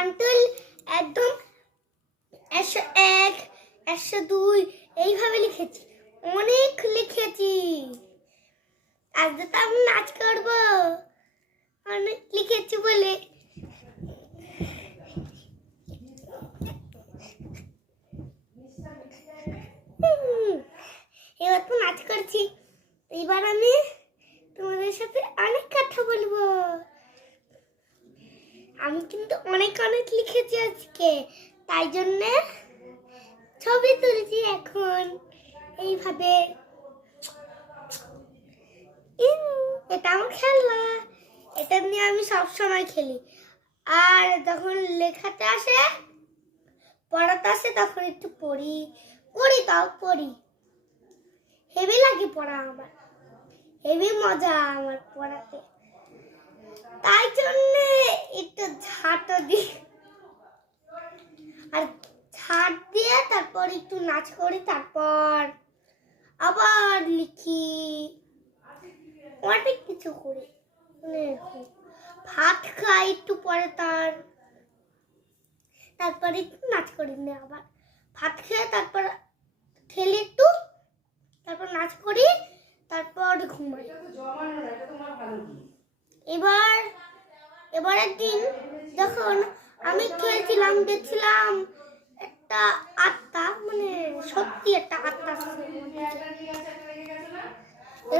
1 একদম 101 102 এইভাবে লিখেছি, অনেক লিখেছি। আজকে তো আমি নাচ করবো, অনেক লিখেছি বলে। এবার তো নাচ করছি, এবার আমি তোমাদের সাথে অনেক কথা বলবো। আমি কিন্তু অনেক অনেক লিখেছি আজকে, তাই জন্য ছবি তুলছি এখন এইভাবে। এটা আমার খেলনা, এটা নিয়ে আমি সব সময় খেলি। আর যখন লেখাতে আসে, পড়াতে আসে, তখন একটু পড়ি, তাও পড়ি। হেভি লাগে পড়া আমার, হেভি মজা আমার পড়াতে। তাই জন্য একটু ঝাঁটা দিই, আর ঝাঁট দিয়ে তারপর একটু নাচ করি, তারপর আবার লিখি, অনেক কিছু করি। ভাত খাই একটু পরে, তারপরে একটু নাচ করি না, আবার ভাত খেয়ে তারপর খেলি একটু, তারপর নাচ করি, তারপর ঘুমাই। এবার একদিন যখন আমি খেলছিলাম, দেখছিলাম একটা আত্মা, মানে সত্যি একটা আত্মা